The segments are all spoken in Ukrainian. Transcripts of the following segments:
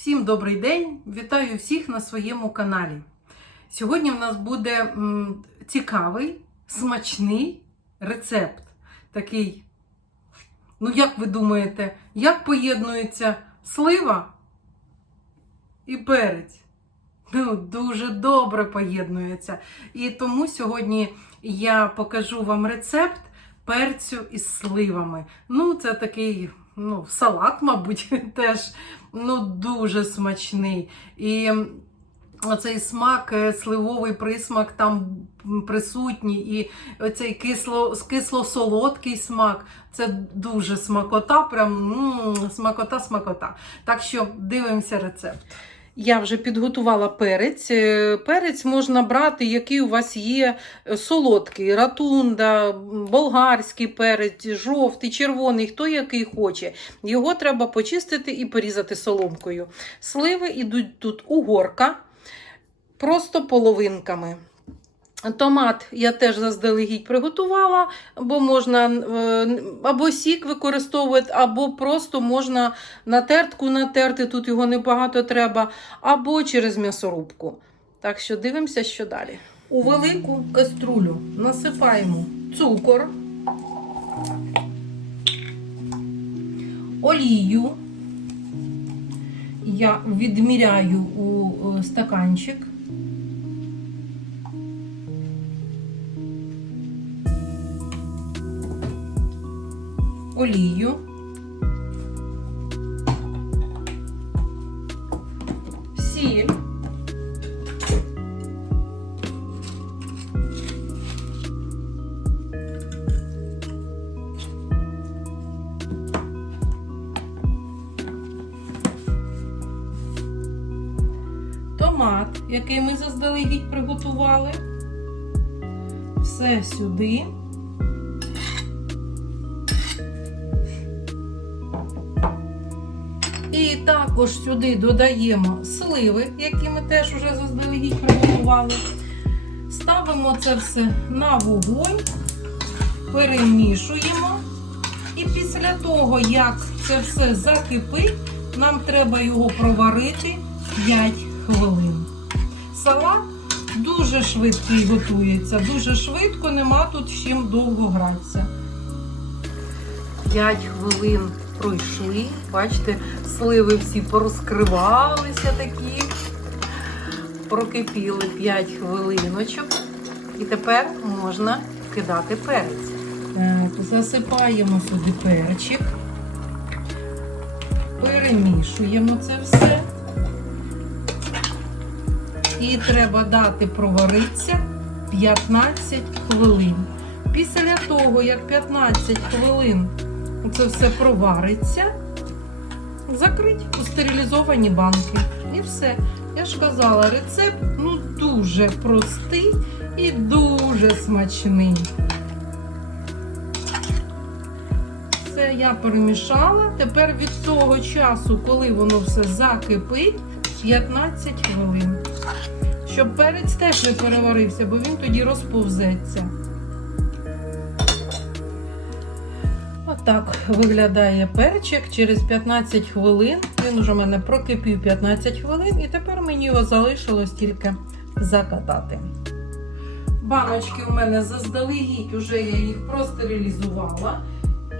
Всім добрий день! Вітаю всіх на своєму каналі. Сьогодні в нас буде цікавий, смачний рецепт. Такий, ну як ви думаєте, як поєднується слива і перець? Ну, дуже добре поєднується. І тому сьогодні я покажу вам рецепт перцю із сливами. Ну, це такий ну, салат, мабуть, теж ну, дуже смачний. І оцей смак, е, сливовий присмак там присутній, і оцей кисло, кисло-солодкий смак. Це дуже смакота, прям м, смакота, смакота. Так що дивимося рецепт. Я вже підготувала перець. Е, Перець можна брати, який у вас є е, солодкий, ратунда, болгарський перець, жовтий, червоний, хто який хоче. Його треба почистити і порізати соломкою. Сливи йдуть тут угорка, просто половинками. Томат я теж заздалегідь приготувала, бо можна е, або сік використовувати, або просто можна на тертку натерти, тут його небагато треба, або через м'ясорубку. Так що дивимося, що далі. У велику каструлю насипаємо цукор, олію. Я відміряю у е, стаканчик. Олію. Томат, який ми заздалегідь приготували. Все сюди. І також сюди додаємо сливи, які ми теж вже заздалегідь приготували. Ставимо це все на вогонь, перемішуємо. І після того, як це все закипить, нам треба його проварити 5 хвилин. Салат дуже швидкий готується, дуже швидко, нема тут з чим довго гратися. 5 хвилин пройшли. Бачите, сливи всі порозкривалися такі. Прокипіли 5 хвилиночок. І тепер можна кидати перець. Так, засипаємо сюди перчик. Перемішуємо це все. І треба дати проваритися 15 хвилин. Після того, як 15 хвилин це все провариться, закрить у стерилізовані банки. І все. Я ж казала, рецепт ну дуже простий і дуже смачний. Це я перемішала. Тепер від того часу, коли воно все закипить, 15 хвилин. Щоб перець теж не переварився, бо він тоді розповзеться. Отак виглядає перчик через 15 хвилин. Він уже в мене прокипів 15 хвилин, і тепер мені його залишилось тільки закатати. Баночки у мене заздалегідь, уже я їх простерилізувала.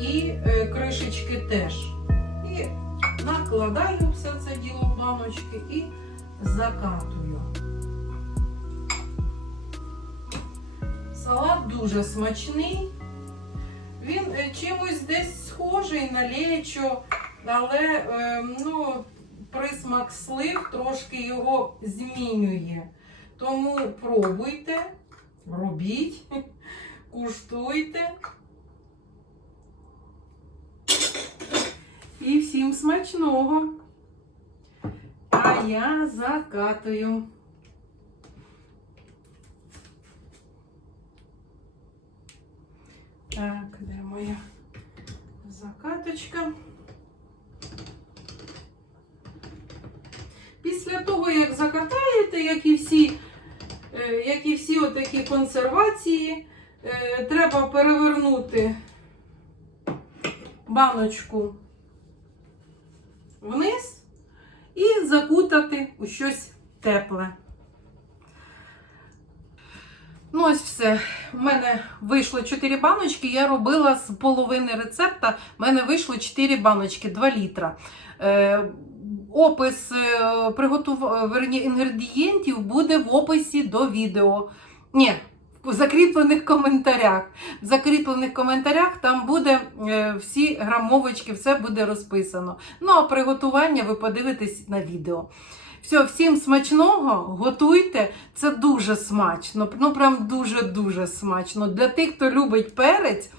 І е, кришечки теж. І накладаю все це діло в баночки і закатую. Салат дуже смачний. Він е, чимось десь схожий на лечо, але е, ну, присмак слив трошки його змінює. Тому пробуйте, робіть, куштуйте. І всім смачного. А я закатую. Так, де моя закаточка? Після того, як закатаєте, як і всі, е, як і всі отакі консервації, е, треба перевернути баночку вниз і закутати у щось тепле. Ну, ось все. У мене вийшло 4 баночки. Я робила з половини рецепта. У мене вийшло 4 баночки, 2 літра. Е, опис е, приготув... верні, інгредієнтів буде в описі до відео. Ні, в закріплених коментарях. В закріплених коментарях там буде е, всі грамовочки, все буде розписано. Ну, а приготування ви подивитесь на відео. Все, всім смачного, готуйте. Це дуже смачно. Ну, прям дуже-дуже смачно. Для тих, хто любить перець,